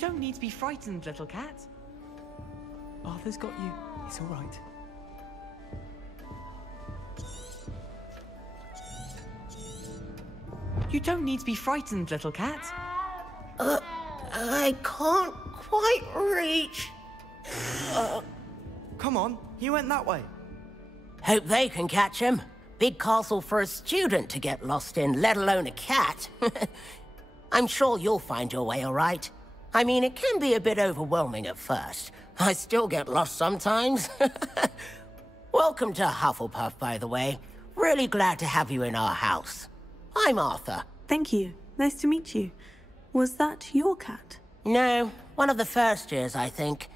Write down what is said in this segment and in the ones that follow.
don't need to be frightened, little cat. Arthur's got you. It's all right. You don't need to be frightened, little cat. I can't quite reach. Come on, he went that way. Hope they can catch him. Big castle for a student to get lost in, let alone a cat. I'm sure you'll find your way all right. I mean, it can be a bit overwhelming at first. I still get lost sometimes. Welcome to Hufflepuff, by the way. Really glad to have you in our house. I'm Arthur. Thank you. Nice to meet you. Was that your cat? No, one of the first years, I think.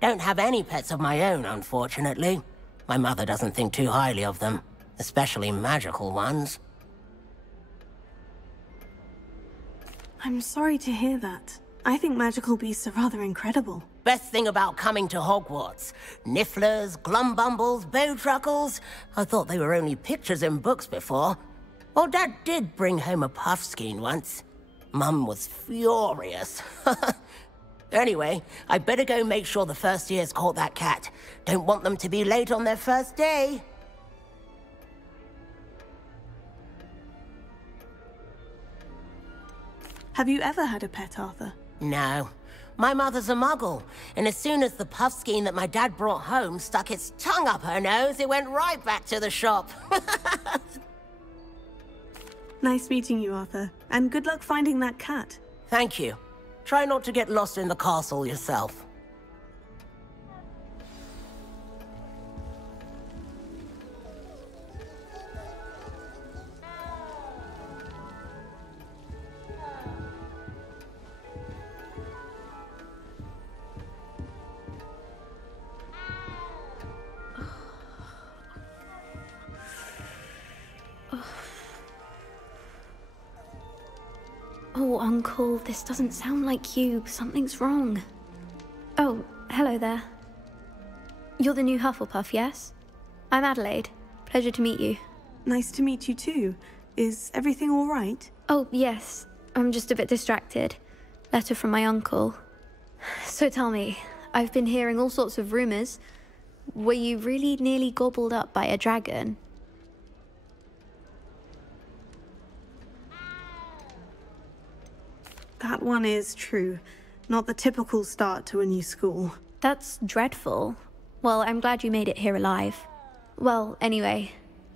Don't have any pets of my own, unfortunately. My mother doesn't think too highly of them, especially magical ones. I'm sorry to hear that. I think magical beasts are rather incredible. Best thing about coming to Hogwarts. Nifflers, glumbumbles, bowtruckles. I thought they were only pictures in books before. Well, Dad did bring home a puffskein once. Mum was furious. Anyway, I better go make sure the first years caught that cat. Don't want them to be late on their first day. Have you ever had a pet, Arthur? No. My mother's a muggle, and as soon as the puffskein that my dad brought home stuck its tongue up her nose, it went right back to the shop. Nice meeting you, Arthur. And good luck finding that cat. Thank you. Try not to get lost in the castle yourself. Oh, Uncle, this doesn't sound like you. Something's wrong. Oh, hello there. You're the new Hufflepuff, yes? I'm Adelaide. Pleasure to meet you. Nice to meet you too. Is everything all right? Oh, yes. I'm just a bit distracted. Letter from my uncle. So tell me, I've been hearing all sorts of rumors. Were you really nearly gobbled up by a dragon? That one is true. Not the typical start to a new school. That's dreadful. Well, I'm glad you made it here alive. Well, anyway,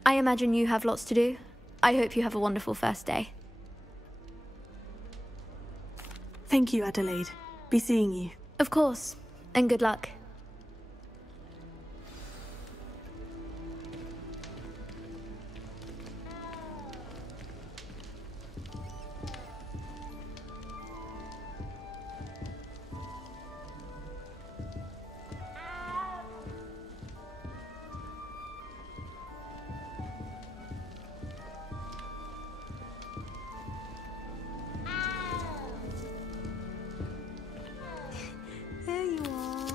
I imagine you have lots to do. I hope you have a wonderful first day. Thank you, Adelaide. Be seeing you. Of course, and good luck. There you are.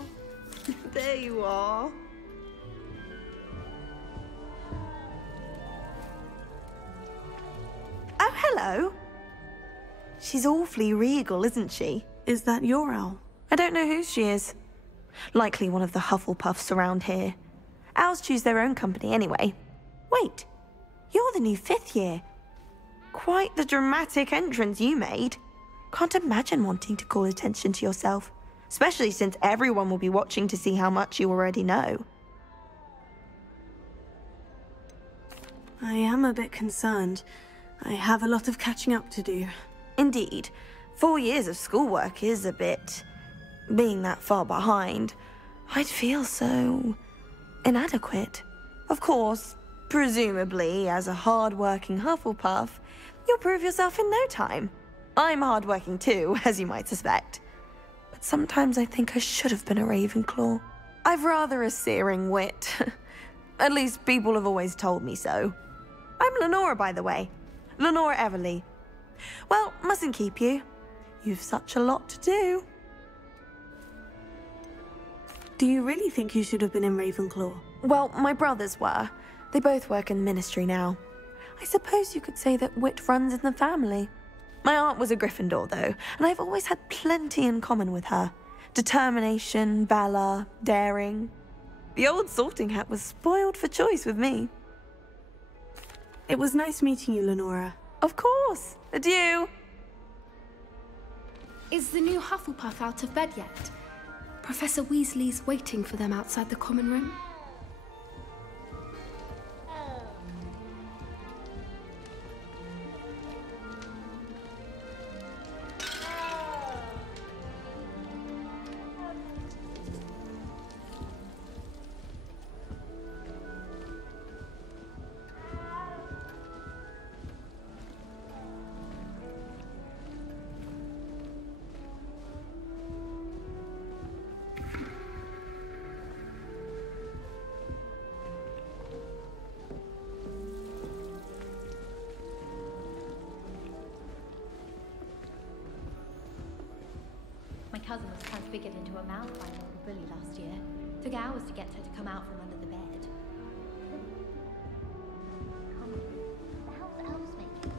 There you are. Oh, hello. She's awfully regal, isn't she? Is that your owl? I don't know who she is. Likely one of the Hufflepuffs around here. Owls choose their own company anyway. Wait, you're the new 5th year. Quite the dramatic entrance you made. Can't imagine wanting to call attention to yourself, especially since everyone will be watching to see how much you already know. I am a bit concerned. I have a lot of catching up to do. Indeed, 4 years of schoolwork is a bit... Being that far behind, I'd feel so... inadequate. Of course, presumably, as a hard-working Hufflepuff, you'll prove yourself in no time. I'm hard-working too, as you might suspect. But sometimes I think I should have been a Ravenclaw. I've rather a searing wit. At least people have always told me so. I'm Lenora, by the way. Lenora Everly. Well, mustn't keep you. You've such a lot to do. Do you really think you should have been in Ravenclaw? Well, my brothers were. They both work in the ministry now. I suppose you could say that wit runs in the family. My aunt was a Gryffindor, though, and I've always had plenty in common with her. Determination, valor, daring. The old sorting hat was spoiled for choice with me. It was nice meeting you, Lenora. Of course. Adieu. Is the new Hufflepuff out of bed yet? Professor Weasley's waiting for them outside the common room. My cousin was transfigured into a mouse by a little bully last year. Took hours to get her to come out from under the bed. Come on. The hell's the elves make it?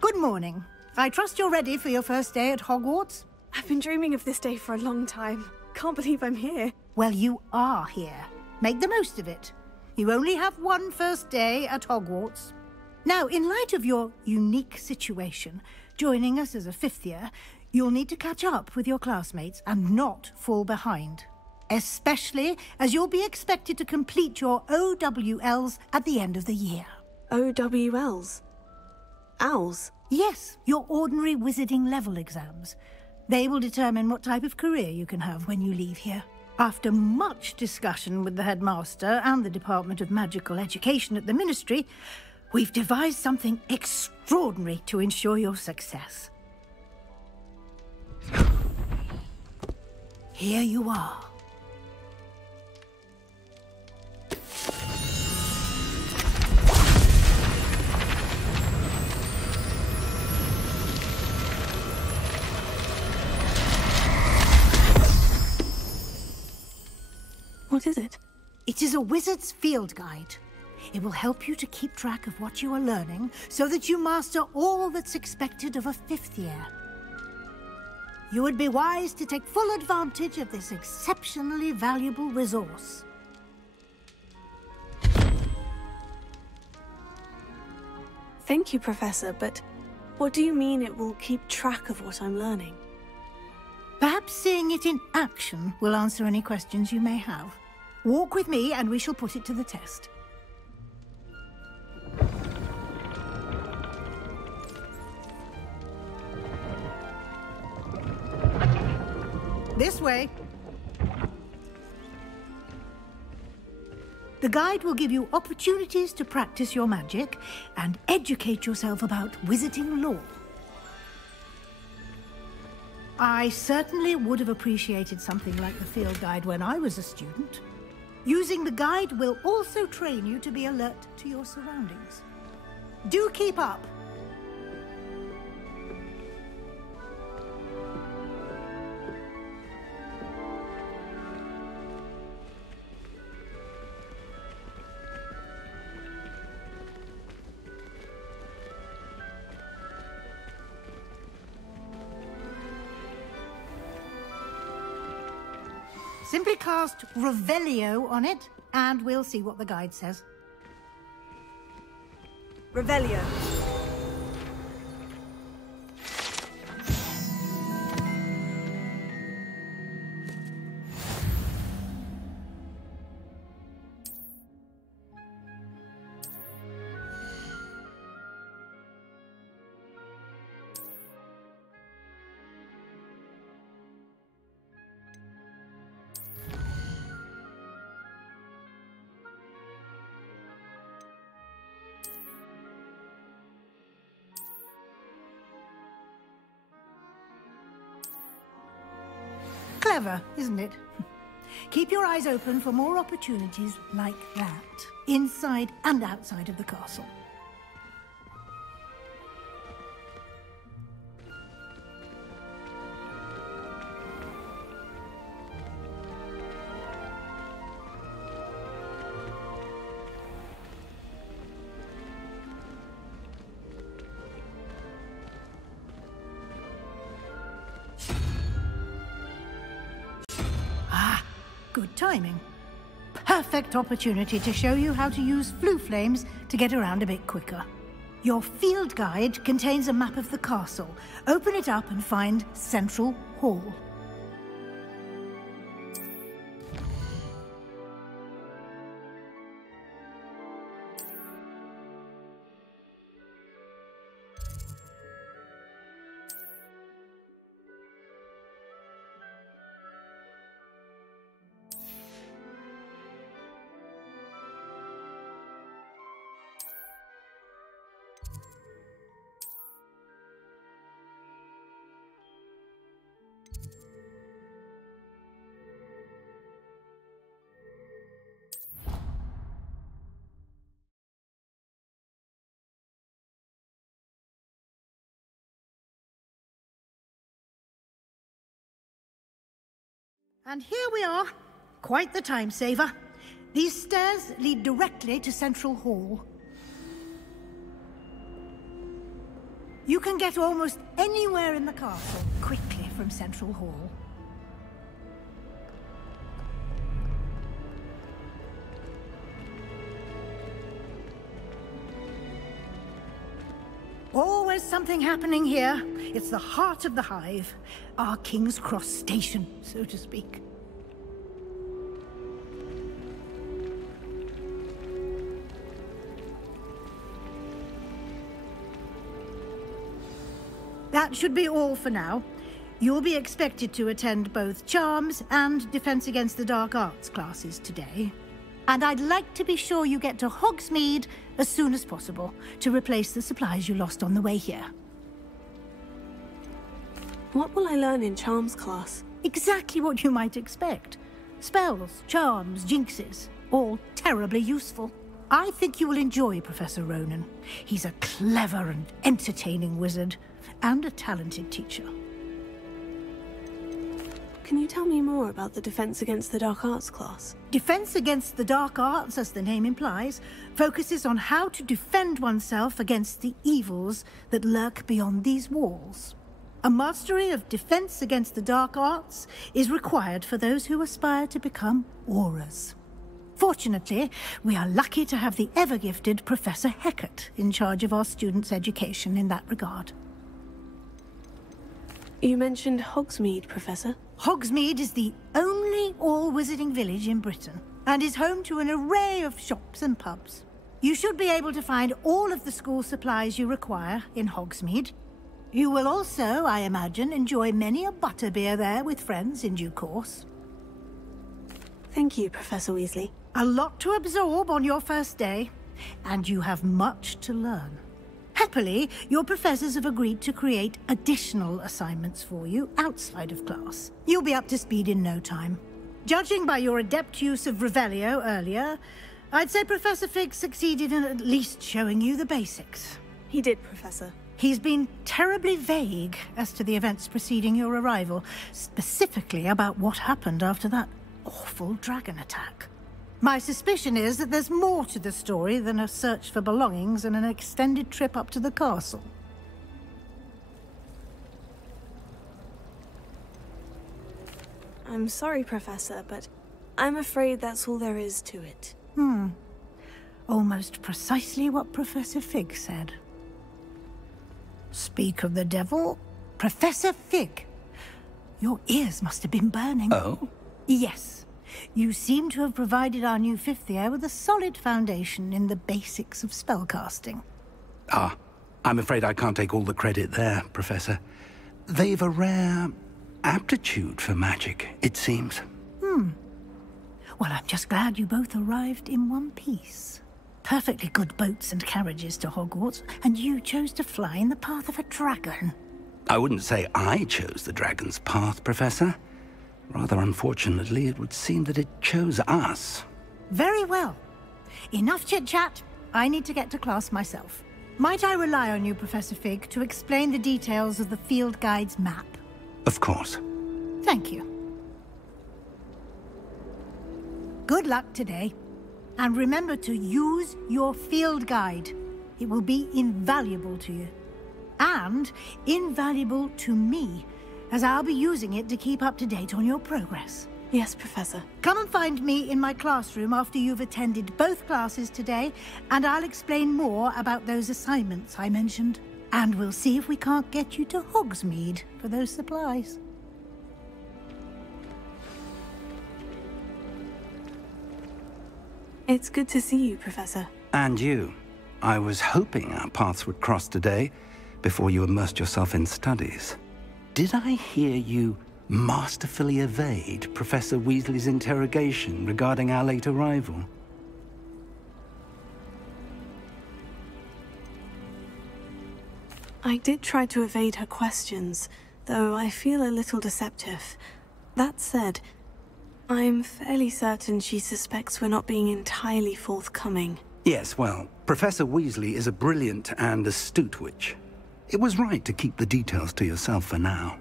Good morning. I trust you're ready for your first day at Hogwarts? I've been dreaming of this day for a long time. Can't believe I'm here. Well, you are here. Make the most of it. You only have one first day at Hogwarts. Now, in light of your unique situation, joining us as a fifth year, you'll need to catch up with your classmates and not fall behind. Especially as you'll be expected to complete your OWLs at the end of the year. OWLs? Owls? Yes, your ordinary wizarding level exams. They will determine what type of career you can have when you leave here. After much discussion with the headmaster and the Department of Magical Education at the Ministry, we've devised something extraordinary to ensure your success. Here you are. What is it? It is a wizard's field guide. It will help you to keep track of what you are learning so that you master all that's expected of a fifth year. You would be wise to take full advantage of this exceptionally valuable resource. Thank you, Professor, but what do you mean it will keep track of what I'm learning? Perhaps seeing it in action will answer any questions you may have. Walk with me and we shall put it to the test. This way. The guide will give you opportunities to practice your magic and educate yourself about wizarding lore. I certainly would have appreciated something like the field guide when I was a student. Using the guide will also train you to be alert to your surroundings. Do keep up. Simply cast Revelio on it, and we'll see what the guide says. Revelio. Clever, isn't it? Keep your eyes open for more opportunities like that, inside and outside of the castle. Good timing. Perfect opportunity to show you how to use flue flames to get around a bit quicker. Your field guide contains a map of the castle. Open it up and find Central Hall. And here we are. Quite the time saver. These stairs lead directly to Central Hall. You can get almost anywhere in the castle quickly from Central Hall. Always something happening here. It's the heart of the hive. Our King's Cross station, so to speak. That should be all for now. You'll be expected to attend both Charms and Defense Against the Dark Arts classes today. And I'd like to be sure you get to Hogsmeade as soon as possible to replace the supplies you lost on the way here. What will I learn in Charms class? Exactly what you might expect. Spells, charms, jinxes, all terribly useful. I think you will enjoy Professor Ronan. He's a clever and entertaining wizard, and a talented teacher. Can you tell me more about the Defense Against the Dark Arts class? Defense Against the Dark Arts, as the name implies, focuses on how to defend oneself against the evils that lurk beyond these walls. A mastery of Defense Against the Dark Arts is required for those who aspire to become Aurors. Fortunately, we are lucky to have the ever-gifted Professor Hecat in charge of our students' education in that regard. You mentioned Hogsmeade, Professor. Hogsmeade is the only all-wizarding village in Britain, and is home to an array of shops and pubs. You should be able to find all of the school supplies you require in Hogsmeade. You will also, I imagine, enjoy many a butterbeer there with friends in due course. Thank you, Professor Weasley. A lot to absorb on your first day, and you have much to learn. Happily, your professors have agreed to create additional assignments for you outside of class. You'll be up to speed in no time. Judging by your adept use of Revelio earlier, I'd say Professor Fig succeeded in at least showing you the basics. He did, Professor. He's been terribly vague as to the events preceding your arrival, specifically about what happened after that awful dragon attack. My suspicion is that there's more to the story than a search for belongings and an extended trip up to the castle. I'm sorry, Professor, but I'm afraid that's all there is to it. Almost precisely what Professor Fig said. Speak of the devil, Professor Fig. Your ears must have been burning. Oh? Yes. You seem to have provided our new fifth year with a solid foundation in the basics of spellcasting. Ah, I'm afraid I can't take all the credit there, Professor. They've a rare aptitude for magic, it seems. Well, I'm just glad you both arrived in one piece. Perfectly good boats and carriages to Hogwarts, and you chose to fly in the path of a dragon. I wouldn't say I chose the dragon's path, Professor. Rather unfortunately, it would seem that it chose us. Very well. Enough chit-chat. I need to get to class myself. Might I rely on you, Professor Fig, to explain the details of the field guide's map? Of course. Thank you. Good luck today. And remember to use your field guide. It will be invaluable to you. And invaluable to me, as I'll be using it to keep up to date on your progress. Yes, Professor. Come and find me in my classroom after you've attended both classes today, and I'll explain more about those assignments I mentioned. And we'll see if we can't get you to Hogsmeade for those supplies. It's good to see you, Professor. And you. I was hoping our paths would cross today, before you immersed yourself in studies. Did I hear you masterfully evade Professor Weasley's interrogation regarding our late arrival? I did try to evade her questions, though I feel a little deceptive. That said, I'm fairly certain she suspects we're not being entirely forthcoming. Yes, well, Professor Weasley is a brilliant and astute witch. It was right to keep the details to yourself for now.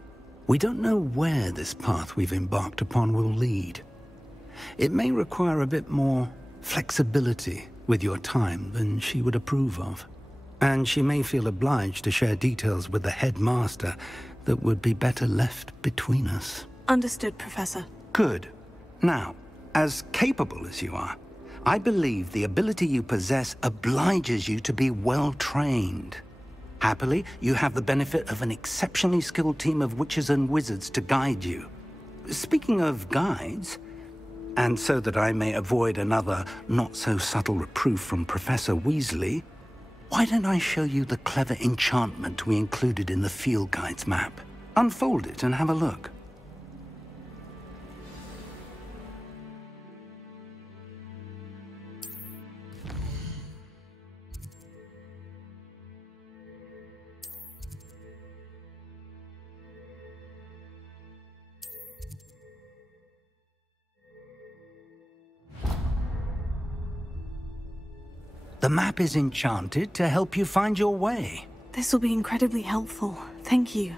We don't know where this path we've embarked upon will lead. It may require a bit more flexibility with your time than she would approve of. And she may feel obliged to share details with the headmaster that would be better left between us. Understood, Professor. Good. Now, as capable as you are, I believe the ability you possess obliges you to be well trained. Happily, you have the benefit of an exceptionally skilled team of witches and wizards to guide you. Speaking of guides, and so that I may avoid another not-so-subtle reproof from Professor Weasley, why don't I show you the clever enchantment we included in the field guide's map? Unfold it and have a look. The map is enchanted to help you find your way. This will be incredibly helpful. Thank you.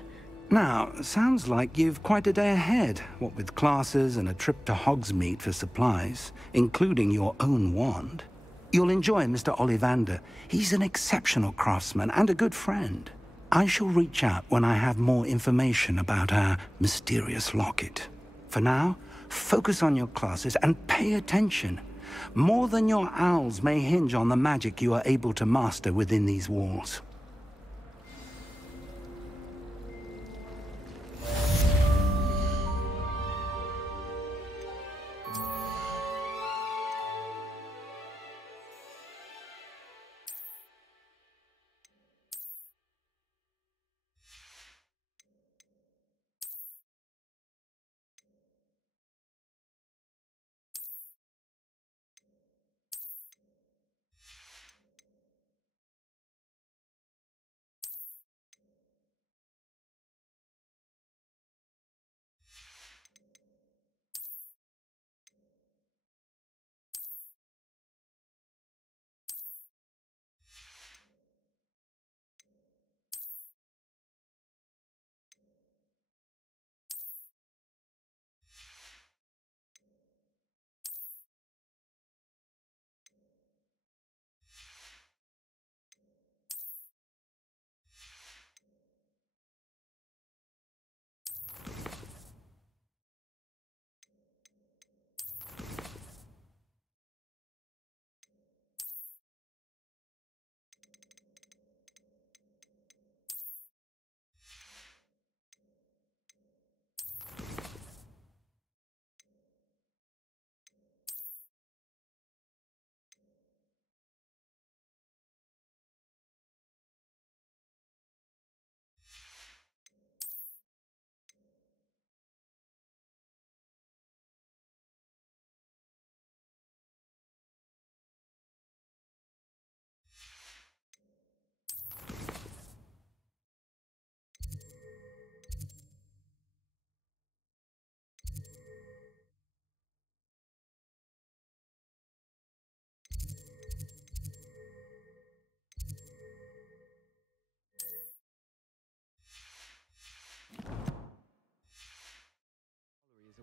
Now, sounds like you've quite a day ahead, what with classes and a trip to Hogsmeade for supplies, including your own wand. You'll enjoy Mr. Ollivander. He's an exceptional craftsman and a good friend. I shall reach out when I have more information about our mysterious locket. For now, focus on your classes and pay attention. More than your owls may hinge on the magic you are able to master within these walls.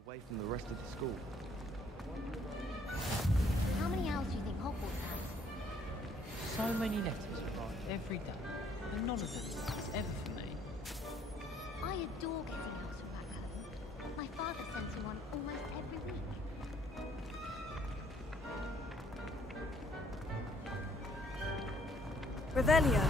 away from the rest of the school. How many owls do you think Hogwarts has? So many letters arrive every day, and none of them is ever for me. I adore getting owls from back home. My father sends me one almost every week. Revelio.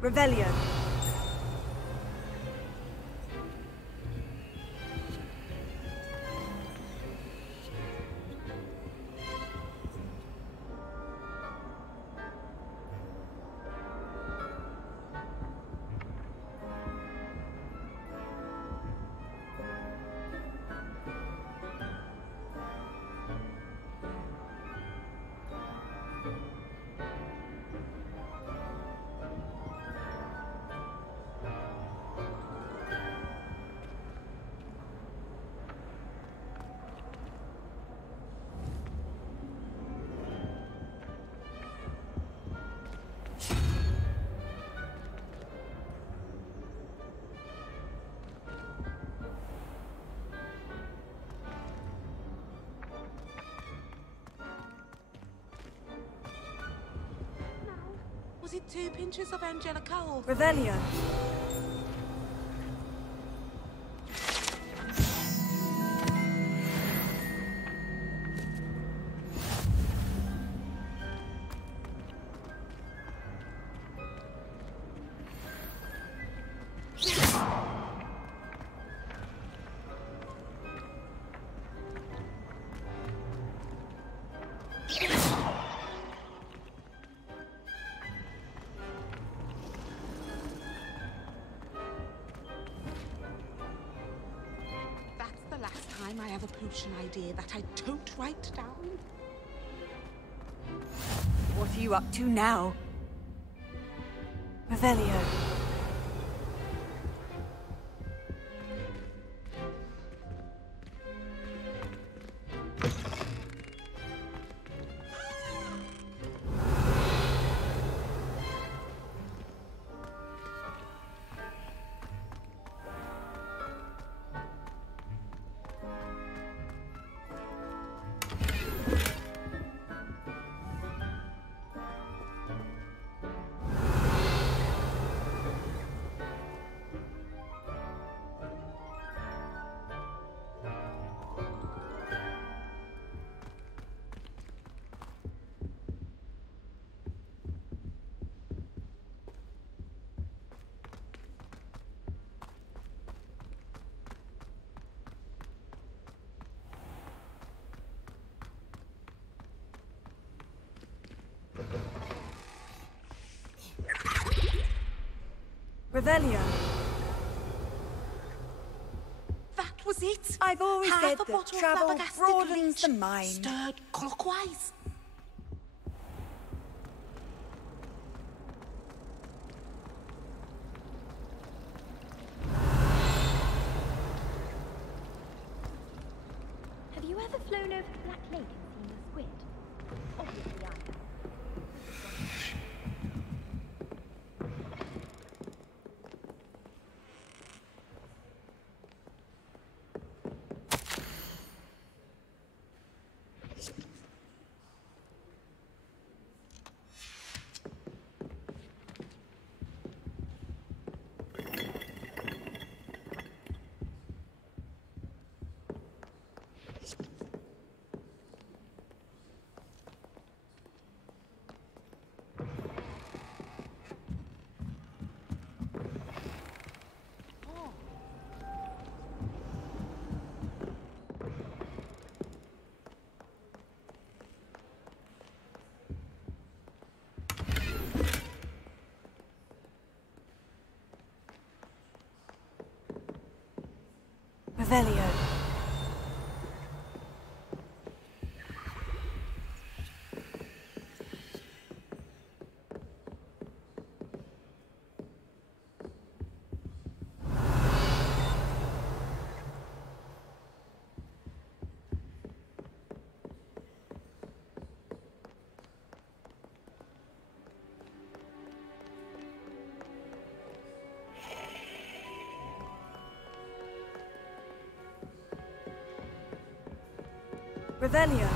Revelio. Was it 2 pinches of Angelica or... Revelio. I have a potion idea that I don't write down. What are you up to now? Revelio. Revelio. That was it. I've always Half said a that bottle of travel flabbergasted broadens bleach, the mind. stirred clockwise. Have you ever flown over the Black Lake and seen the squid? Obviously I have. Revelio. Revelio.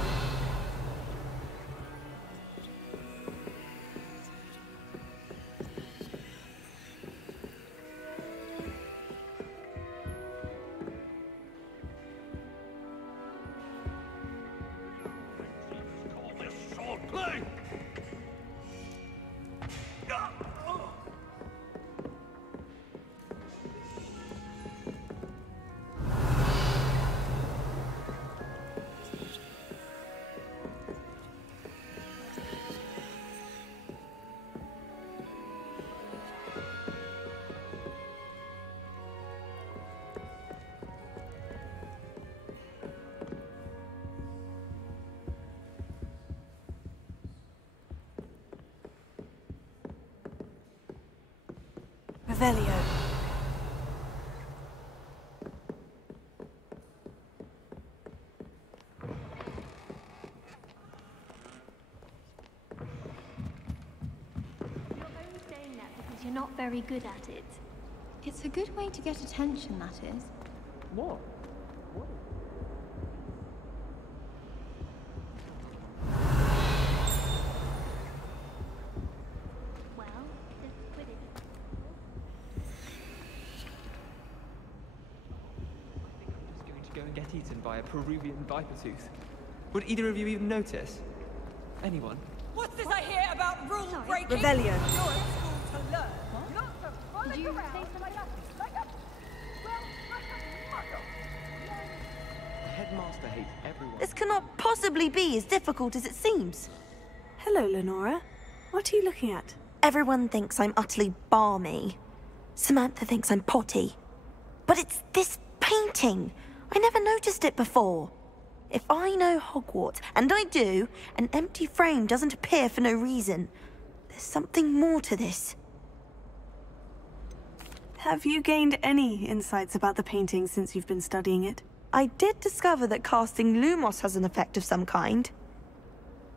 Revelio. You're only saying that because you're not very good at it. It's a good way to get attention, that is. What? Well, just put it. Just going to go and get eaten by a Peruvian viper tooth. Would either of you even notice? Anyone? What's this I hear about rule breaking? Revelio. You're at school to learn, not to Did you around say something? The headmaster hates everyone. This cannot possibly be as difficult as it seems. Hello, Lenora. What are you looking at? Everyone thinks I'm utterly balmy. Samantha thinks I'm potty. But it's this painting. I never noticed it before. If I know Hogwarts, and I do, an empty frame doesn't appear for no reason. There's something more to this. Have you gained any insights about the painting since you've been studying it? I did discover that casting Lumos has an effect of some kind.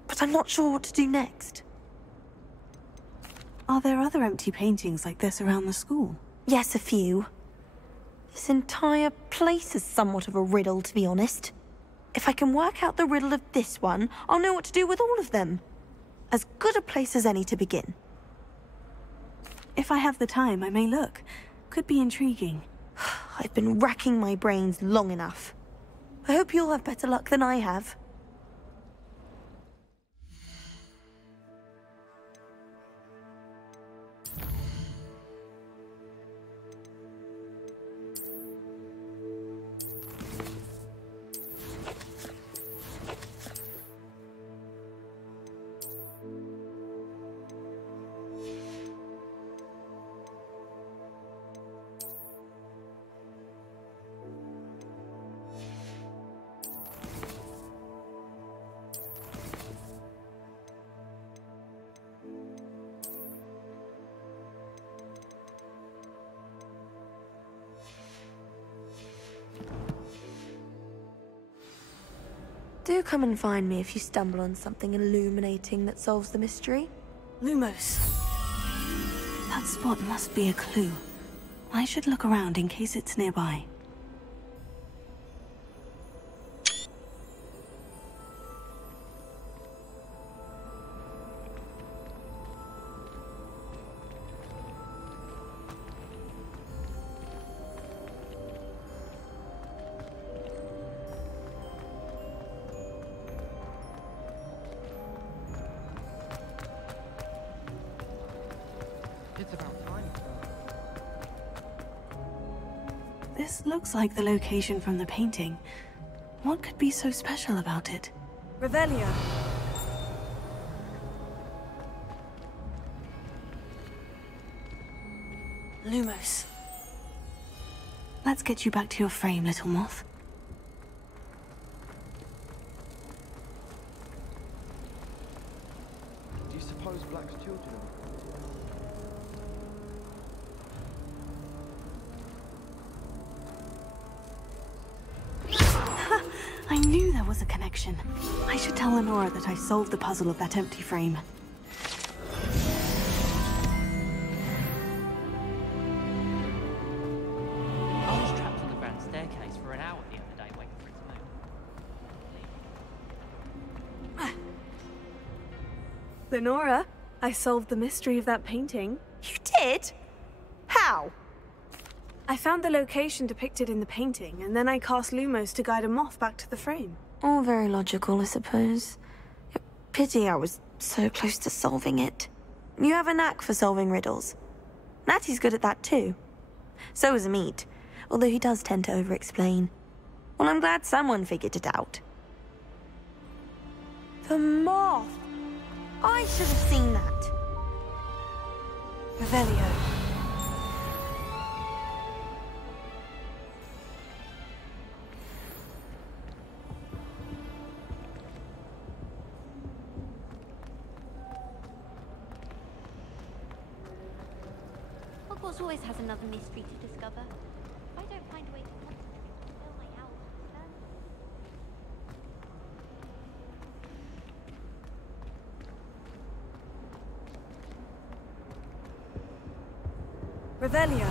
But I'm not sure what to do next. Are there other empty paintings like this around the school? Yes, a few. This entire place is somewhat of a riddle, to be honest. If I can work out the riddle of this one, I'll know what to do with all of them. As good a place as any to begin. If I have the time, I may look. Could be intriguing. I've been racking my brains long enough. I hope you'll have better luck than I have. Do come and find me if you stumble on something illuminating that solves the mystery. Lumos. That spot must be a clue. I should look around in case it's nearby. It's about time. This looks like the location from the painting. What could be so special about it? Revelio. Lumos. Let's get you back to your frame, little moth. Do you suppose Black's children I knew there was a connection. I should tell Lenora that I solved the puzzle of that empty frame. I was trapped on the grand staircase for an hour the other day waiting for it to move. Lenora, I solved the mystery of that painting. You did? How? I found the location depicted in the painting, and then I cast Lumos to guide a moth back to the frame. All very logical, I suppose. Pity I was so close to solving it. You have a knack for solving riddles. Natty's good at that too. So is Amit, although he does tend to over-explain. Well, I'm glad someone figured it out. The moth! I should have seen that. Revelio. Hogwarts always has another mystery to discover. If I don't find a way to concentrate and fill my hours, Revelio.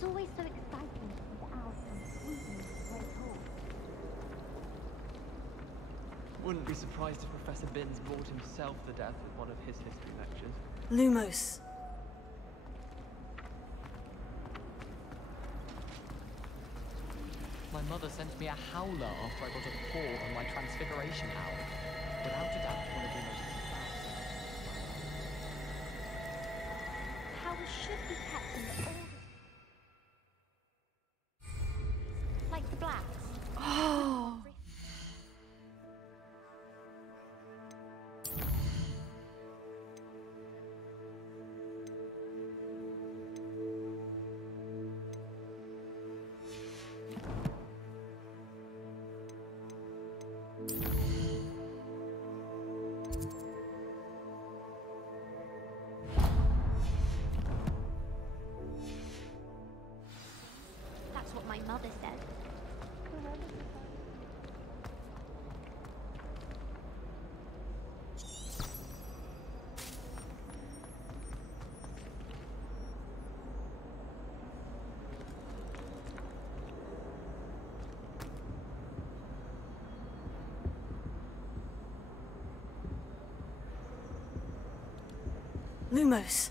it's always so exciting to see the owls come swooping into the great hall. Wouldn't be surprised if Professor Binns bored himself to death with one of his history lectures. Lumos. My mother sent me a howler after I got a paw on my transfiguration owl. Without a doubt, one of the most embarrassing. Howls should be kept in the oldest. Like the blacks. Oh. That's what my mother said. Lumos.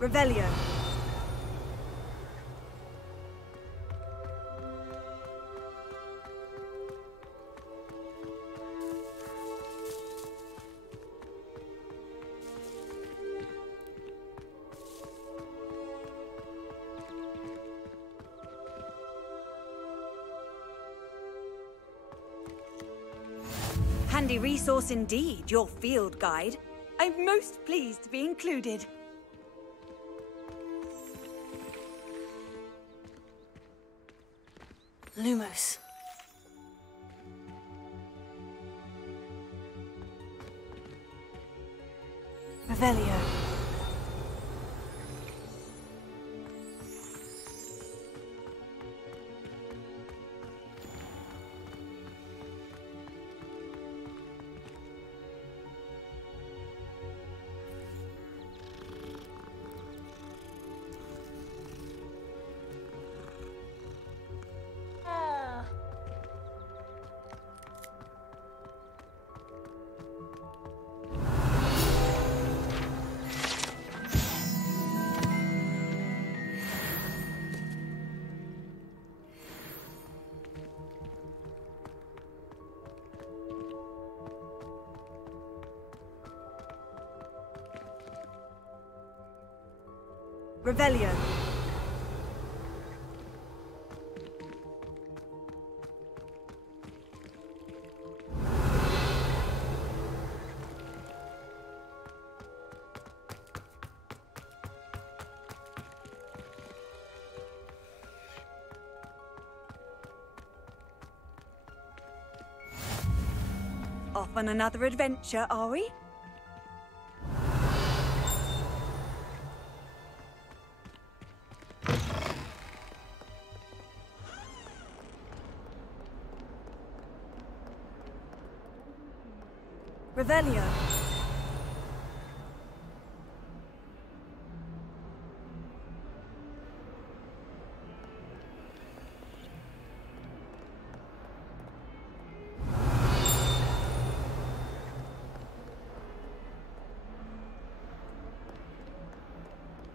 Revelio. Handy resource indeed, your field guide. I'm most pleased to be included. Lumos. Revelio. Revelio. Off on another adventure, are we? Revelio.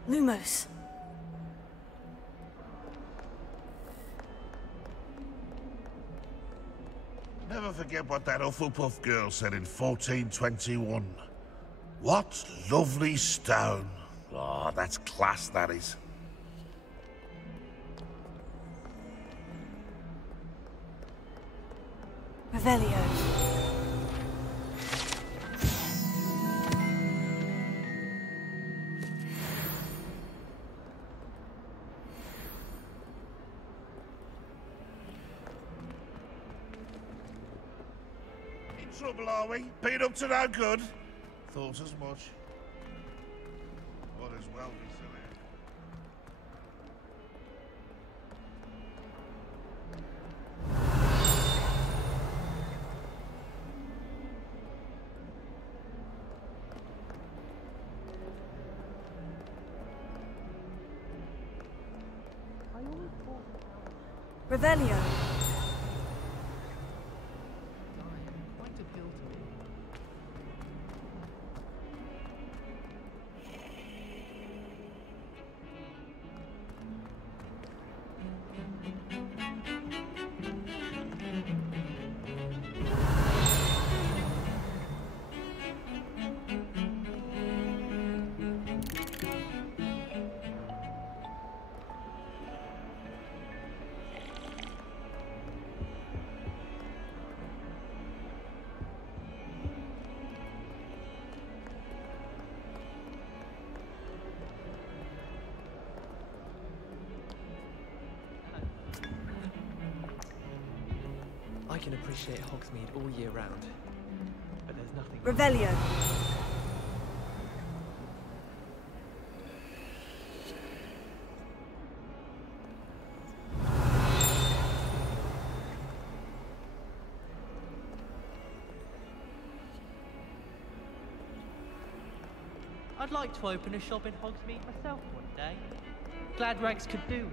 Lumos. Never forget what that Hufflepuff girl said in 1421. What lovely stone. Oh, that's class, that is. Revelio. Trouble, are we? Been up to no good? Thought as much. Might as well be silly. Revelio. I can appreciate Hogsmeade all year round, but there's nothing... Revelio. I'd like to open a shop in Hogsmeade myself one day. Glad Rags could do.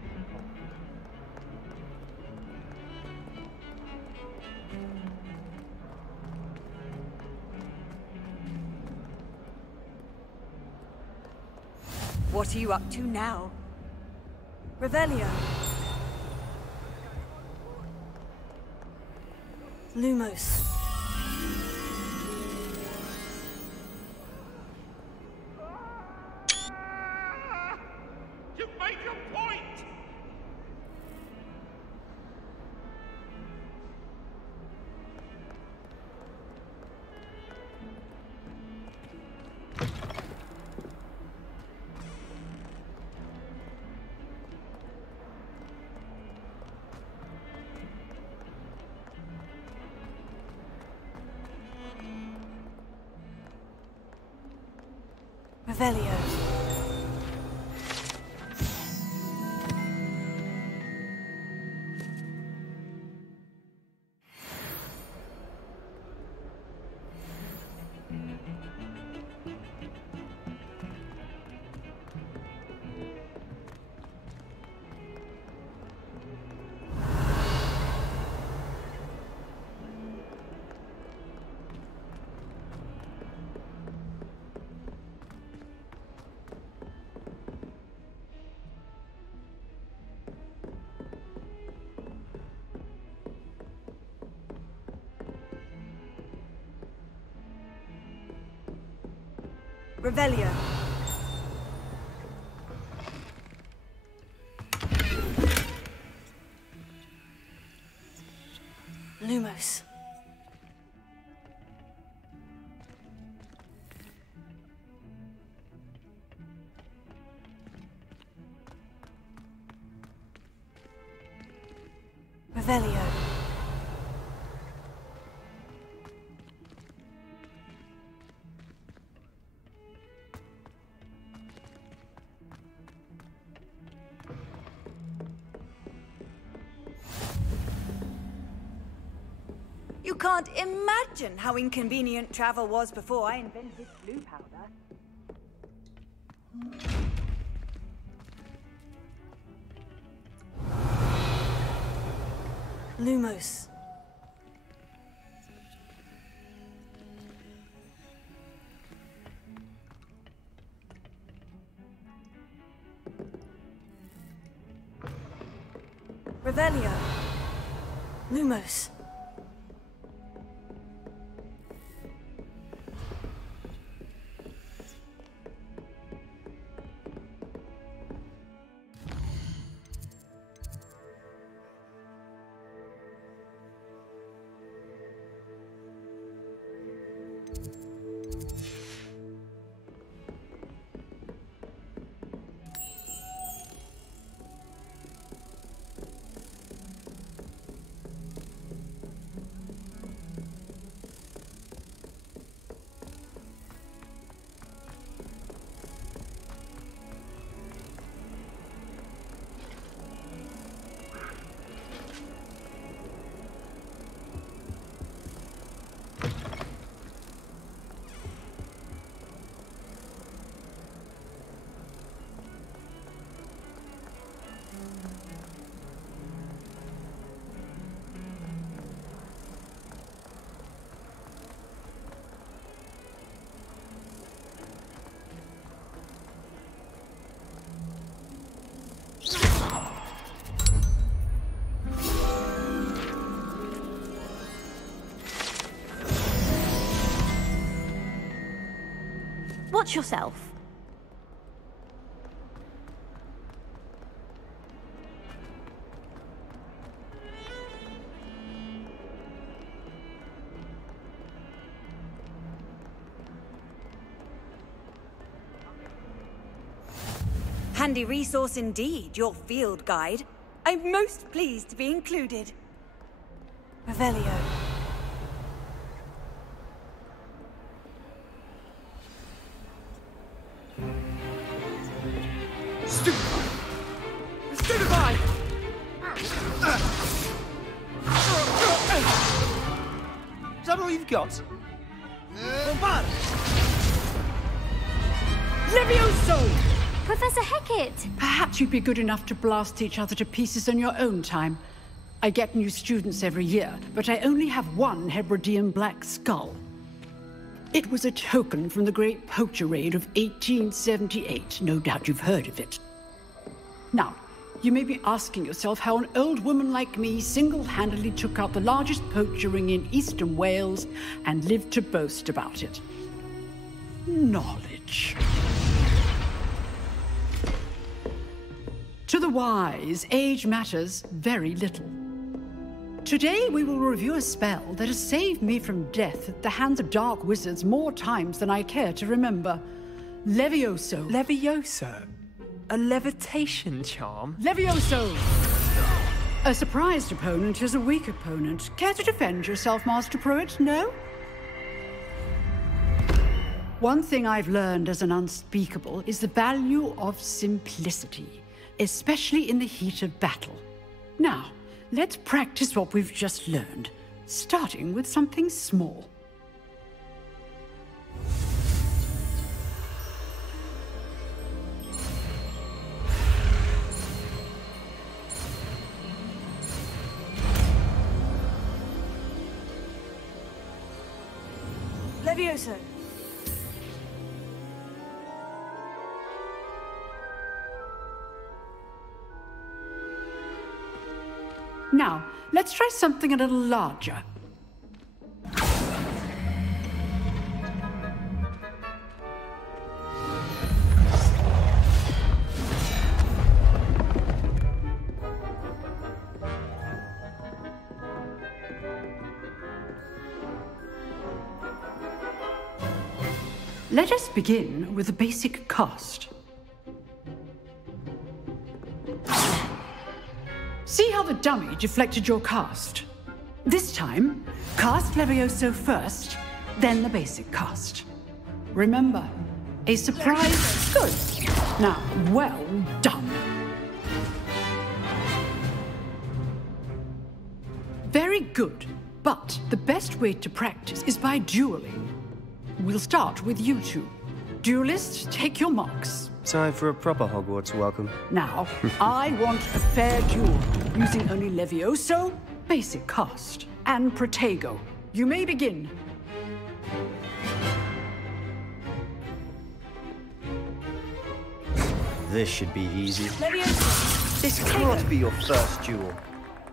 What are you up to now? Revelio. Lumos. You make a point! Revelio. Revelio. Lumos. Revelio. You can't imagine how inconvenient travel was before I invented blue powder. Lumos. Revelio. Lumos. Watch yourself. Handy resource indeed, your field guide. I'm most pleased to be included. Revelio. Stupefy! Is that all you've got? Bombard! Levioso! Professor Hecat! Perhaps you'd be good enough to blast each other to pieces on your own time. I get new students every year, but I only have one Hebridean black skull. It was a token from the Great Poacher Raid of 1878. No doubt you've heard of it. Now, you may be asking yourself how an old woman like me single-handedly took out the largest poacher ring in eastern Wales and lived to boast about it. Knowledge. To the wise, age matters very little. Today we will review a spell that has saved me from death at the hands of dark wizards more times than I care to remember. Levioso. Levioso? A levitation charm? Levioso! A surprised opponent is a weak opponent. Care to defend yourself, Master Pruitt? No? One thing I've learned as an unspeakable is the value of simplicity, especially in the heat of battle. Now, let's practice what we've just learned, starting with something small. Levioso. Now, let's try something a little larger. Let us begin with a basic cast. See how the dummy deflected your cast? This time, cast Levioso first, then the basic cast. Remember, a surprise. Good. Now, well done. Very good, but the best way to practice is by dueling. We'll start with you two. Duelists, take your marks. Time for a proper Hogwarts welcome. Now, I want a fair duel, using only Levioso, basic cast, and Protego. You may begin. This should be easy. Levioso. This can't be your first duel.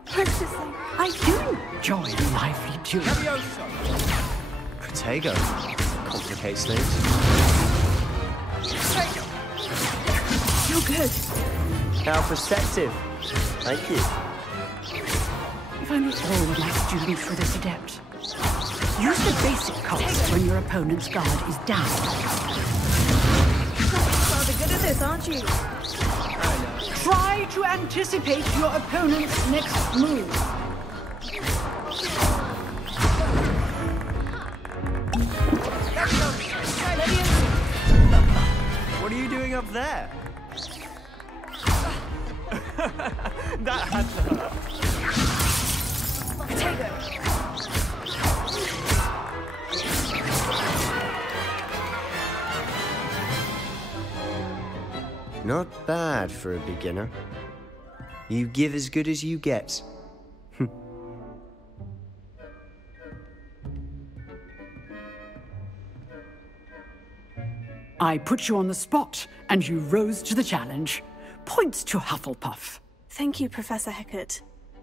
I do enjoy lively duels. Levioso! Protego. Complicates things. You're good. How perceptive. Thank you. If only all of my students were this adept. Use the basic cast when your opponent's guard is down. Rather good at this, aren't you? Try to anticipate your opponent's next move. What are you doing up there? That had to hurt. Not bad for a beginner. You give as good as you get. I put you on the spot, and you rose to the challenge. Points to Hufflepuff. Thank you, Professor Hecat.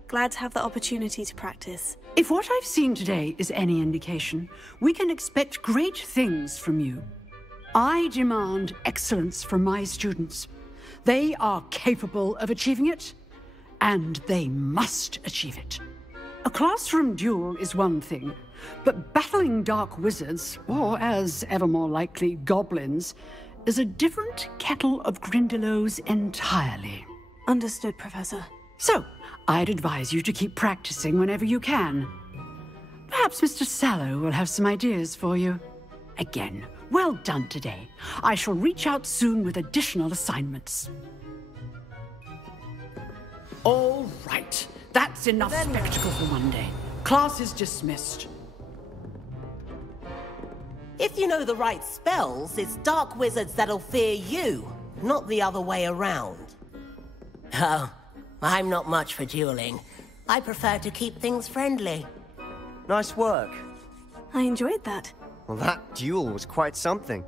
Glad to have the opportunity to practice. If what I've seen today is any indication, we can expect great things from you. I demand excellence from my students. They are capable of achieving it, and they must achieve it. A classroom duel is one thing, but battling dark wizards, or as ever more likely, goblins, is a different kettle of Grindylows entirely. Understood, Professor. So, I'd advise you to keep practicing whenever you can. Perhaps Mr. Sallow will have some ideas for you. Again, well done today. I shall reach out soon with additional assignments. All right. That's enough spectacle for one day. Class is dismissed. If you know the right spells, it's dark wizards that'll fear you, not the other way around. Oh, I'm not much for dueling. I prefer to keep things friendly. Nice work. I enjoyed that. Well, that duel was quite something.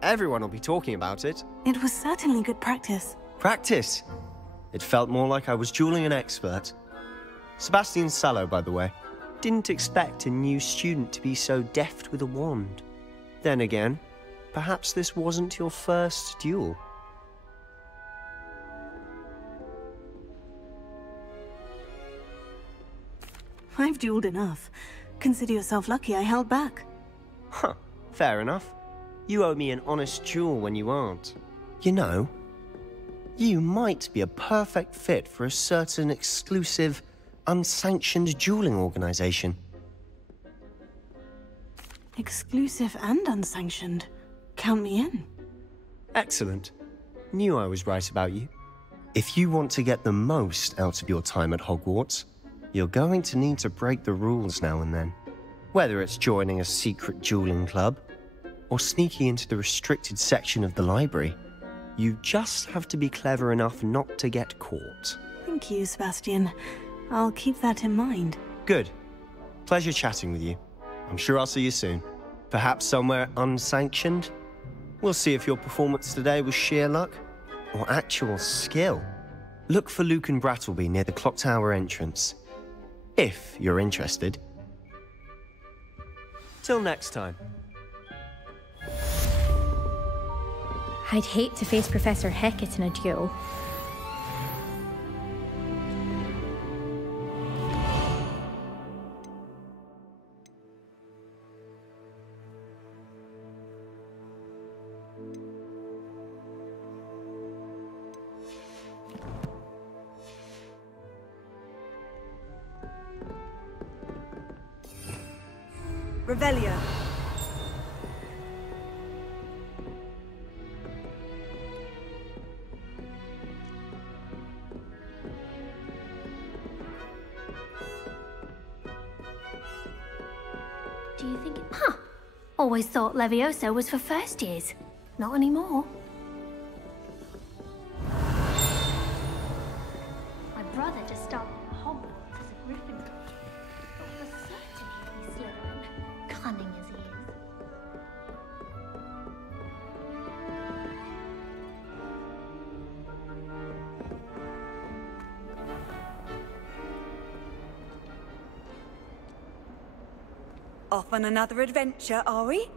Everyone will be talking about it. It was certainly good practice. Practice? It felt more like I was dueling an expert. Sebastian Sallow, by the way. Didn't expect a new student to be so deft with a wand. Then again, perhaps this wasn't your first duel. I've dueled enough. Consider yourself lucky I held back. Huh, fair enough. You owe me an honest duel when you aren't. You know, you might be a perfect fit for a certain exclusive, unsanctioned dueling organization. Exclusive and unsanctioned. Count me in. Excellent. Knew I was right about you. If you want to get the most out of your time at Hogwarts, you're going to need to break the rules now and then. Whether it's joining a secret dueling club, or sneaking into the restricted section of the library, you just have to be clever enough not to get caught. Thank you, Sebastian. I'll keep that in mind. Good. Pleasure chatting with you. I'm sure I'll see you soon. Perhaps somewhere unsanctioned? We'll see if your performance today was sheer luck or actual skill. Look for Luke and Brattleby near the clock tower entrance, if you're interested. Till next time. I'd hate to face Professor Hecat in a duel. Revelio. Do you think it... Huh. Always thought Levioso was for first years. Not anymore. My brother just started Hogwarts as a Gryffindor. Thought for certain he'd be Slytherin, cunning as he is. Off on another adventure, are we?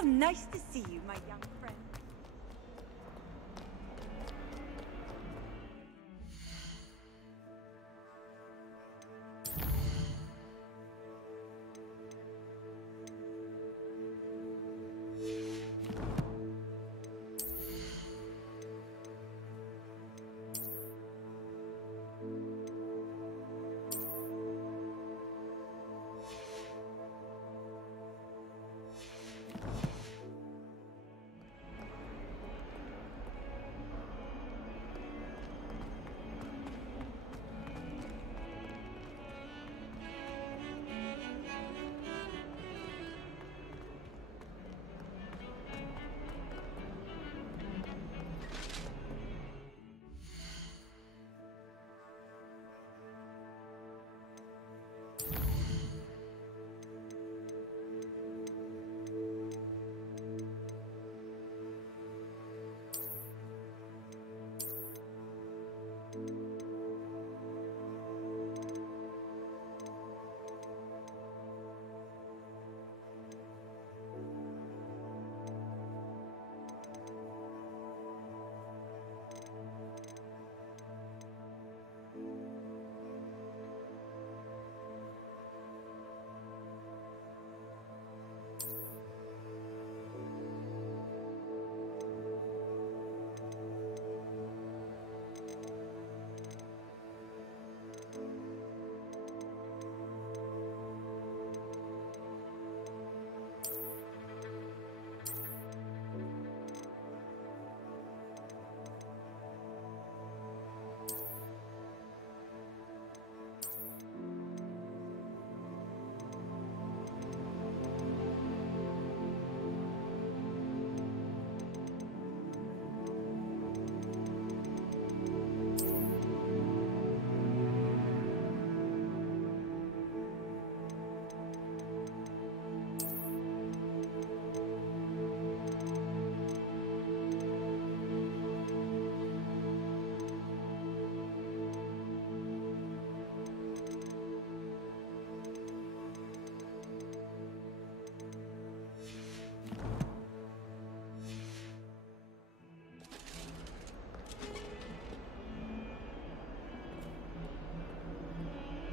How nice to see you, my young friend.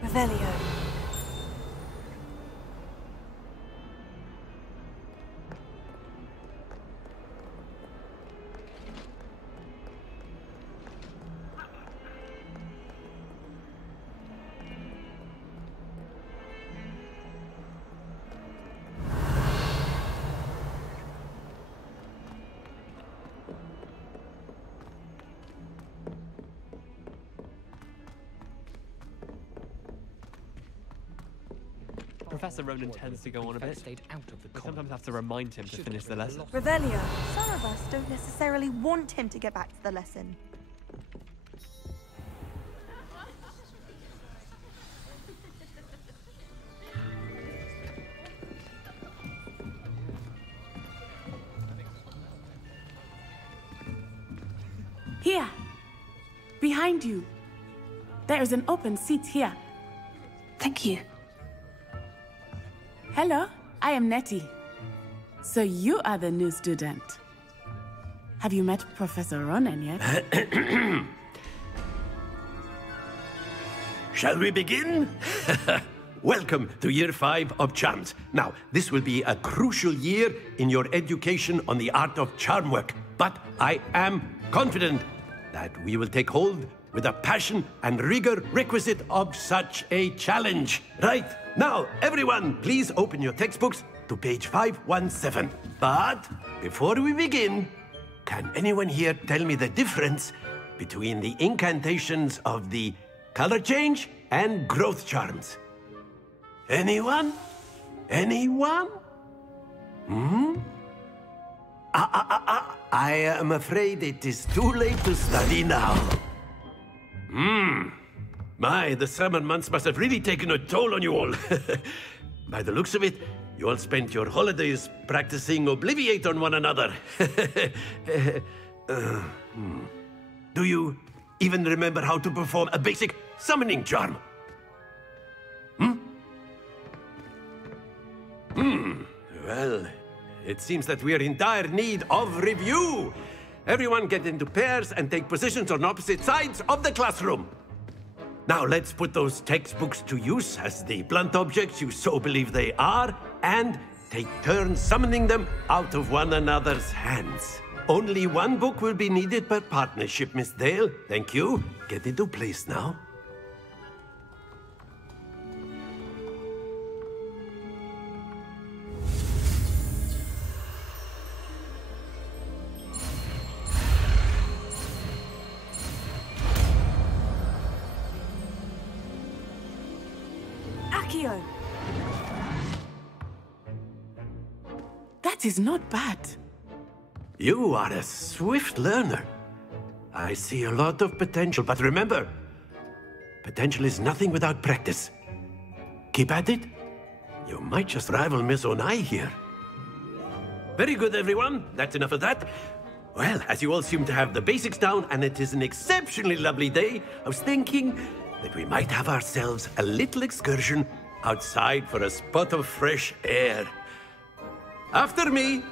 Revelio. Professor Ronan tends to go on a bit. I sometimes have to remind him to finish the lesson. Revelio. Some of us don't necessarily want him to get back to the lesson. Here. Behind you. There is an open seat here. Thank you. Hello, I am Nettie. So you are the new student. Have you met Professor Ronan yet? Shall we begin? Welcome to Year 5 of Charms. Now, this will be a crucial year in your education on the art of charm work. But I am confident that we will take hold with the passion and rigor requisite of such a challenge. Right, now, everyone, please open your textbooks to page 517. But before we begin, can anyone here tell me the difference between the incantations of the color change and growth charms? Anyone? Anyone? I am afraid it is too late to study now. My, the summer months must have really taken a toll on you all. By the looks of it, you all spent your holidays practicing Obliviate on one another. Do you even remember how to perform a basic summoning charm? Well, it seems that we are in dire need of review. Everyone get into pairs and take positions on opposite sides of the classroom. Now let's put those textbooks to use as the blunt objects you so believe they are, and take turns summoning them out of one another's hands. Only one book will be needed per partnership, Miss Dale. Thank you. Get into place now. Accio. That is not bad. You are a swift learner. I see a lot of potential, but remember, potential is nothing without practice. Keep at it. You might just rival Miss Onai here. Very good, everyone. That's enough of that. Well, as you all seem to have the basics down, and it is an exceptionally lovely day, I was thinking that we might have ourselves a little excursion outside for a spot of fresh air. After me.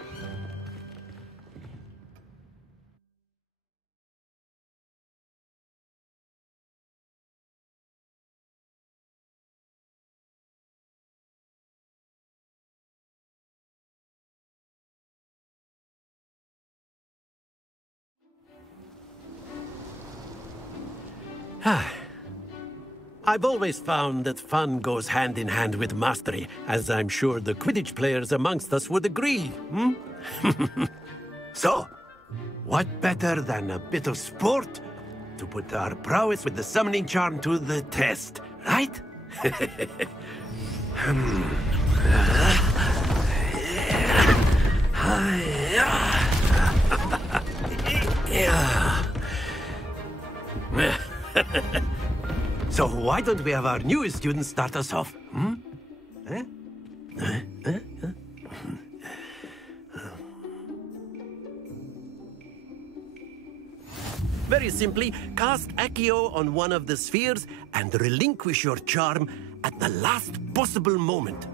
I've always found that fun goes hand in hand with mastery, as I'm sure the Quidditch players amongst us would agree, So, what better than a bit of sport to put our prowess with the summoning charm to the test, right? So why don't we have our newest student start us off? Very simply, cast Accio on one of the spheres and relinquish your charm at the last possible moment.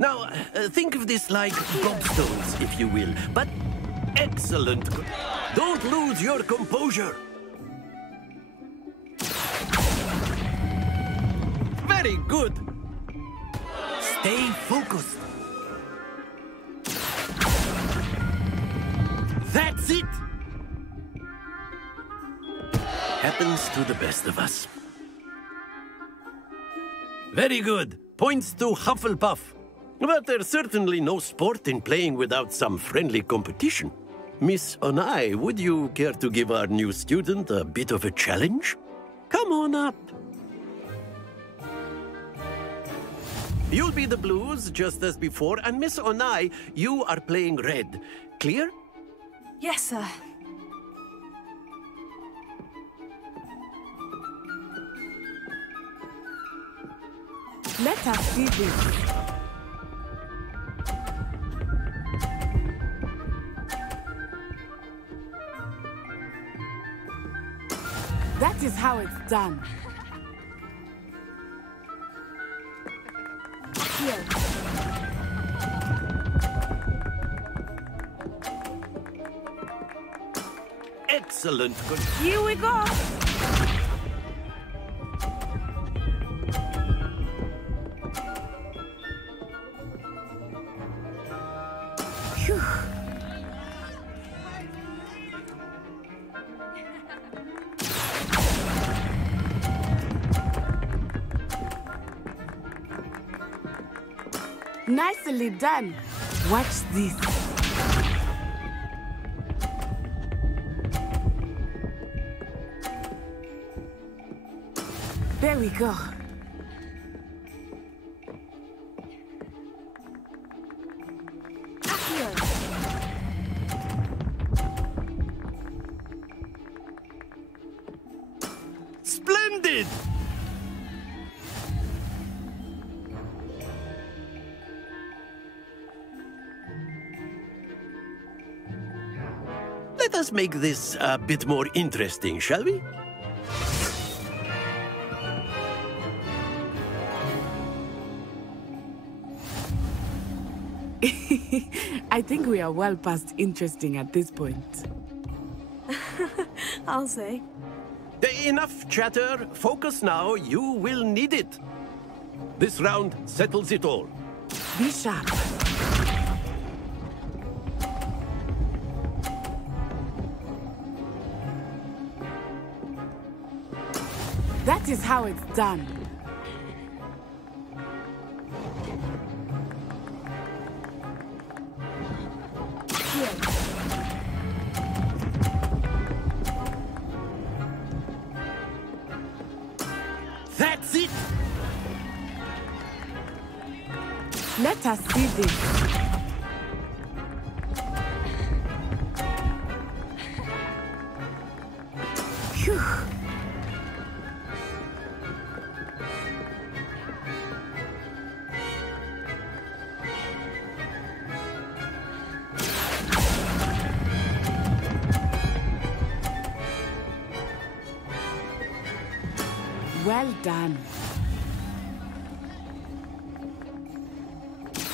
Now, think of this like gobstones, if you will, but excellent. Don't lose your composure. Very good. Stay focused. That's it. Happens to the best of us. Very good. Points to Hufflepuff. But there's certainly no sport in playing without some friendly competition. Miss Onai, would you care to give our new student a bit of a challenge? Come on up. You'll be the blues, just as before, and Miss Onai, you are playing red. Clear? Yes, sir. Let us see this. That is how it's done. Here. Excellent. Here we go. Phew. Nicely done. Watch this. There we go. Splendid! Let us make this a bit more interesting, shall we? I think we are well past interesting at this point. I'll say. Enough chatter. Focus now. You will need it. This round settles it all. Be sharp. That is how it's done. That's it! Let us see this. Phew. Well done.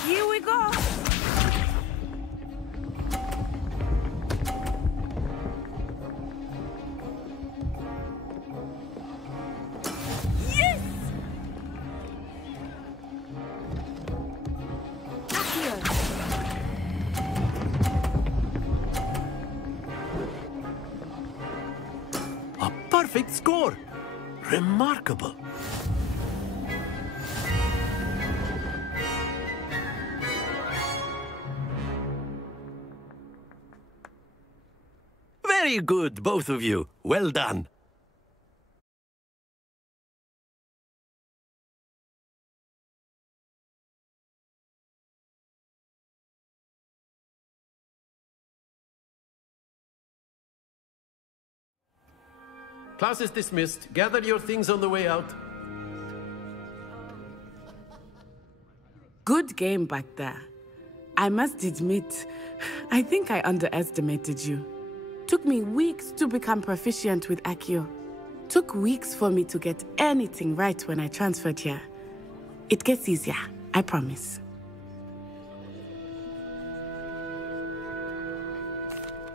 Here we go. Yes! A perfect score. Remarkable. Very good, both of you. Well done. Class is dismissed. Gather your things on the way out. Good game back there. I must admit, I think I underestimated you. Took me weeks to become proficient with Accio. Took weeks for me to get anything right when I transferred here. It gets easier, I promise.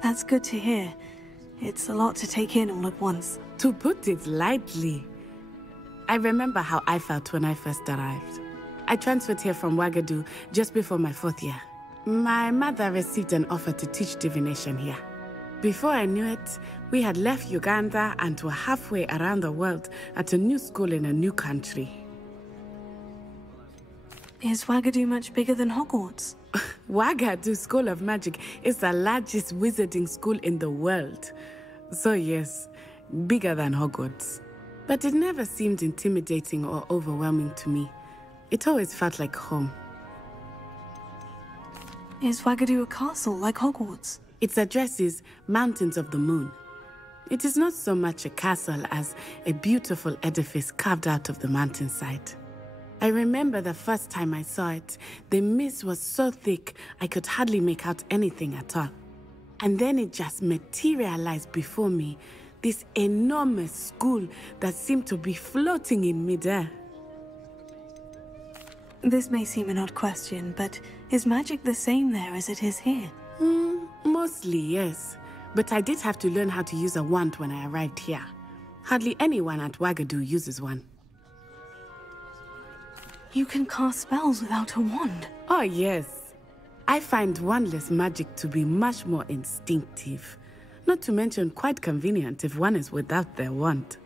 That's good to hear. It's a lot to take in all at once. To put it lightly. I remember how I felt when I first arrived. I transferred here from Wagadu just before my 4th year. My mother received an offer to teach divination here. Before I knew it, we had left Uganda and were halfway around the world at a new school in a new country. Is Wagadu much bigger than Hogwarts? Wagadu School of Magic is the largest wizarding school in the world. So yes, bigger than Hogwarts. But it never seemed intimidating or overwhelming to me. It always felt like home. Is Wagadu a castle like Hogwarts? Its address is Mountains of the Moon. It is not so much a castle as a beautiful edifice carved out of the mountainside. I remember the first time I saw it, the mist was so thick I could hardly make out anything at all. And then it just materialized before me, this enormous school that seemed to be floating in midair. This may seem an odd question, but is magic the same there as it is here? Mostly, yes. But I did have to learn how to use a wand when I arrived here. Hardly anyone at Wagadu uses one. You can cast spells without a wand? Oh, yes. I find wandless magic to be much more instinctive. Not to mention quite convenient if one is without their wand.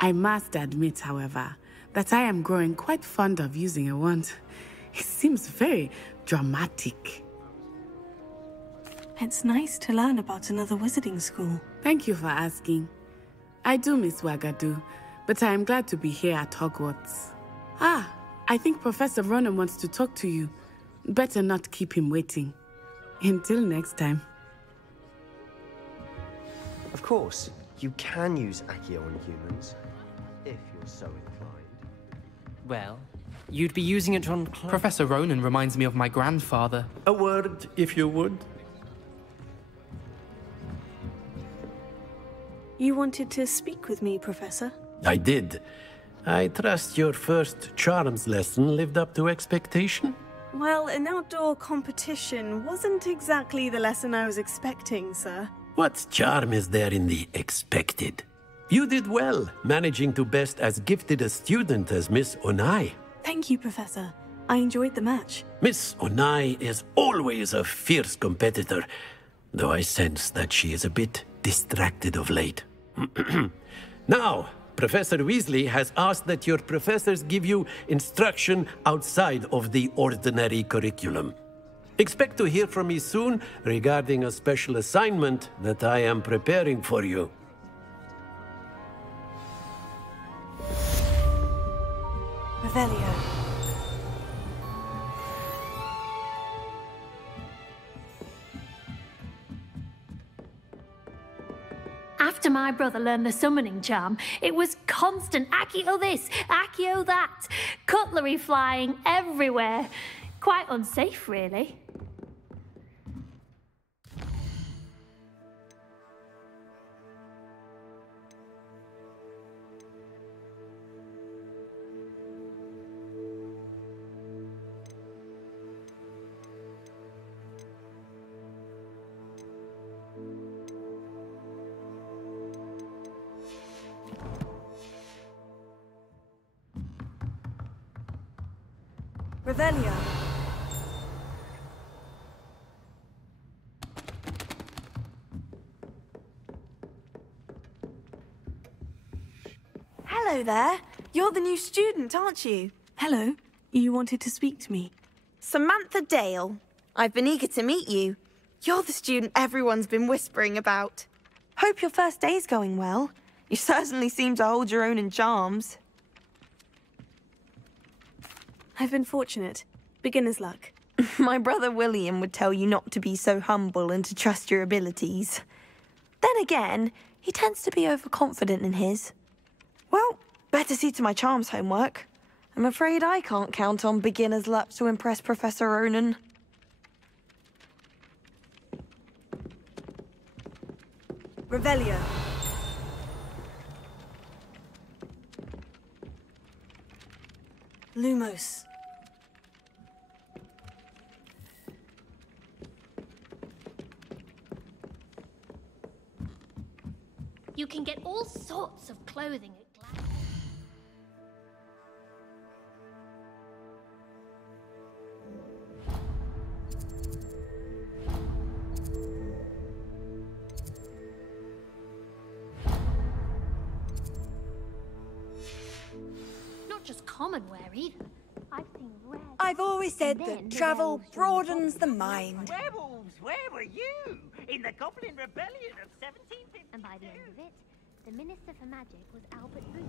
I must admit, however, that I am growing quite fond of using a wand. It seems very dramatic. It's nice to learn about another wizarding school. Thank you for asking. I do miss Wagadu, but I am glad to be here at Hogwarts. Ah, I think Professor Ronan wants to talk to you. Better not keep him waiting. Until next time. Of course, you can use Accio on humans, if you're so inclined. Well, you'd be using it on... Professor Ronan reminds me of my grandfather. A word, if you would. You wanted to speak with me, Professor? I did. I trust your first charms lesson lived up to expectation? Well, an outdoor competition wasn't exactly the lesson I was expecting, sir. What charm is there in the expected? You did well, managing to best as gifted a student as Miss Onai. Thank you, Professor. I enjoyed the match. Miss Onai is always a fierce competitor, though I sense that she is a bit distracted of late. Now, Professor Weasley has asked that your professors give you instruction outside of the ordinary curriculum. Expect to hear from me soon regarding a special assignment that I am preparing for you. Revelio. After my brother learned the summoning charm, it was constant Accio this, Accio that, cutlery flying everywhere. Quite unsafe, really. Revelio. Hello there. You're the new student, aren't you? Hello. You wanted to speak to me? Samantha Dale. I've been eager to meet you. You're the student everyone's been whispering about. Hope your first day's going well. You certainly seem to hold your own in charms. I've been fortunate. Beginner's luck. My brother William would tell you not to be so humble and to trust your abilities. Then again, he tends to be overconfident in his. Well, better see to my charms homework. I'm afraid I can't count on beginner's luck to impress Professor Ronan. Revelio. Lumos. You can get all sorts of clothing at Glass. just common wear either. I've seen rare... I've always said that travel broadens the mind. Werewolves, where were you? In the Goblin Rebellion of 1752? And by the end of it, the Minister for Magic was Albert Booth.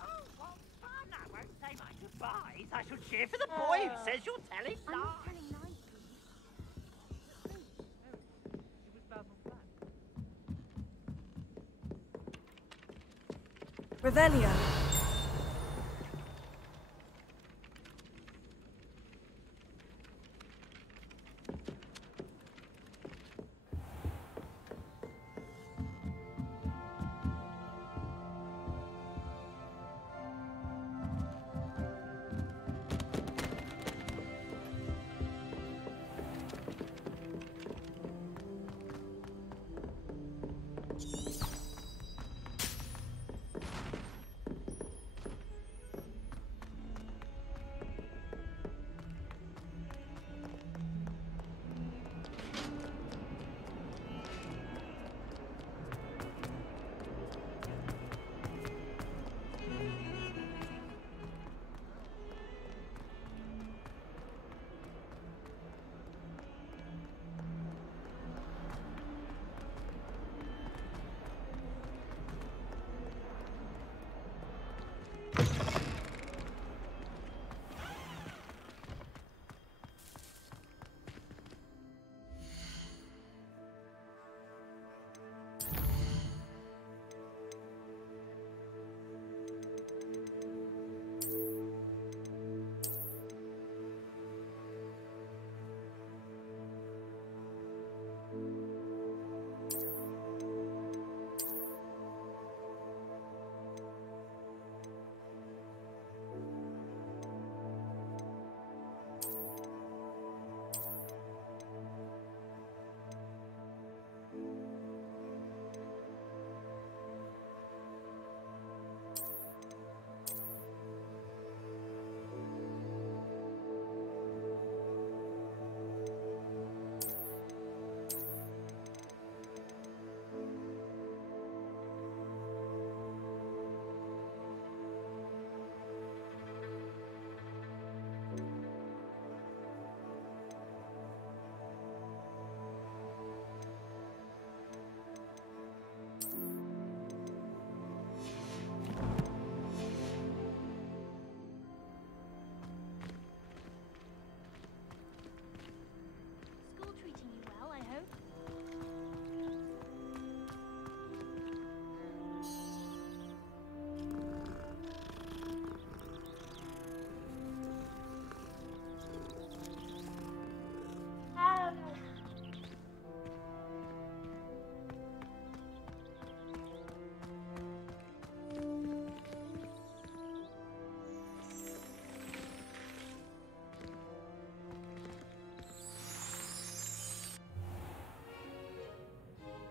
Oh, what fun! I won't say my goodbyes. I shall cheer for the boy who says you're telling lies. I'm not telling lies. Revelio.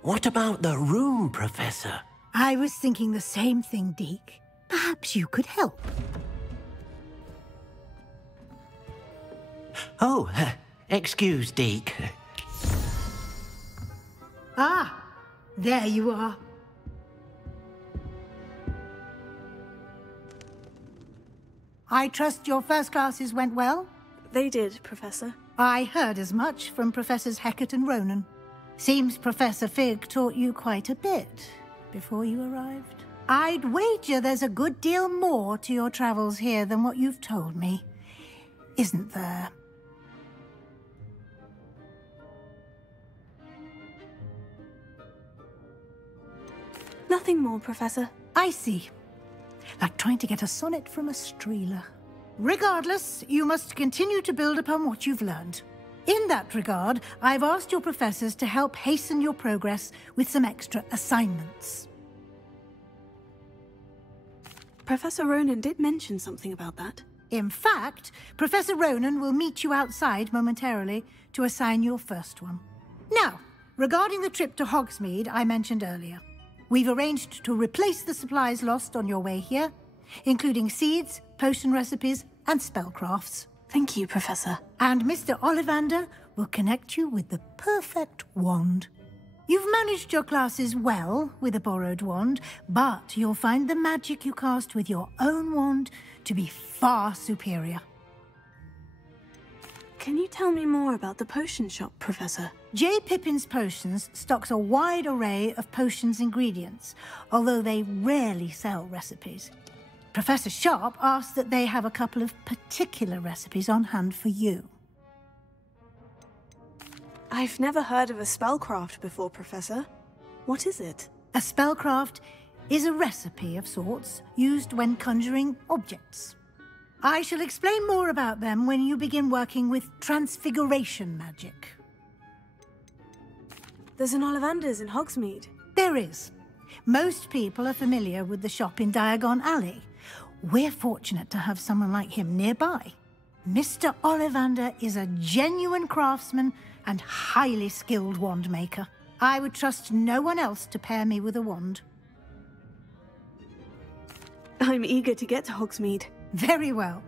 What about the room, Professor? I was thinking the same thing, Deke. Perhaps you could help. Oh, excuse, Deke. Ah, there you are. I trust your first classes went well? They did, Professor. I heard as much from Professors Hecat and Ronan. Seems Professor Fig taught you quite a bit before you arrived. I'd wager there's a good deal more to your travels here than what you've told me. Isn't there? Nothing more, Professor. I see. Like trying to get a sonnet from a streeler. Regardless, you must continue to build upon what you've learned. In that regard, I've asked your professors to help hasten your progress with some extra assignments. Professor Ronan did mention something about that. In fact, Professor Ronan will meet you outside momentarily to assign your first one. Now, regarding the trip to Hogsmeade I mentioned earlier, we've arranged to replace the supplies lost on your way here, including seeds, potion recipes, and spellcrafts. Thank you, Professor. And Mr. Ollivander will connect you with the perfect wand. You've managed your classes well with a borrowed wand, but you'll find the magic you cast with your own wand to be far superior. Can you tell me more about the potion shop, Professor? J. Pippin's Potions stocks a wide array of potions ingredients, although they rarely sell recipes. Professor Sharp asked that they have a couple of particular recipes on hand for you. I've never heard of a spellcraft before, Professor. What is it? A spellcraft is a recipe of sorts used when conjuring objects. I shall explain more about them when you begin working with transfiguration magic. There's an Ollivander's in Hogsmeade. There is. Most people are familiar with the shop in Diagon Alley. We're fortunate to have someone like him nearby. Mr. Ollivander is a genuine craftsman and highly skilled wand maker. I would trust no one else to pair me with a wand. I'm eager to get to Hogsmeade. Very well.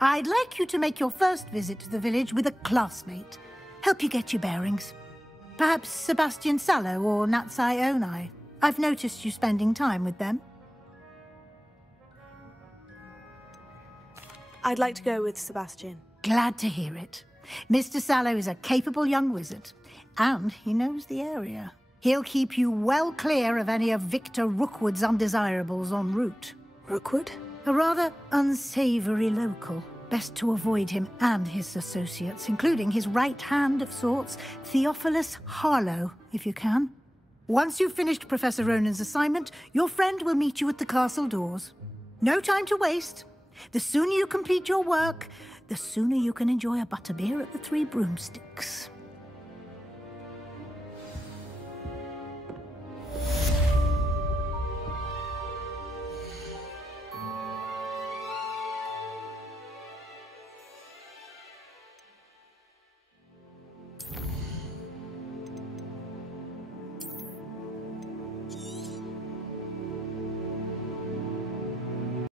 I'd like you to make your first visit to the village with a classmate. Help you get your bearings. Perhaps Sebastian Sallow or Natsai Onai. I've noticed you spending time with them. I'd like to go with Sebastian. Glad to hear it. Mr. Sallow is a capable young wizard, and he knows the area. He'll keep you well clear of any of Victor Rookwood's undesirables en route. Rookwood? A rather unsavory local. Best to avoid him and his associates, including his right hand of sorts, Theophilus Harlow, if you can. Once you've finished Professor Ronan's assignment, your friend will meet you at the castle doors. No time to waste. The sooner you complete your work, the sooner you can enjoy a butterbeer at the Three Broomsticks.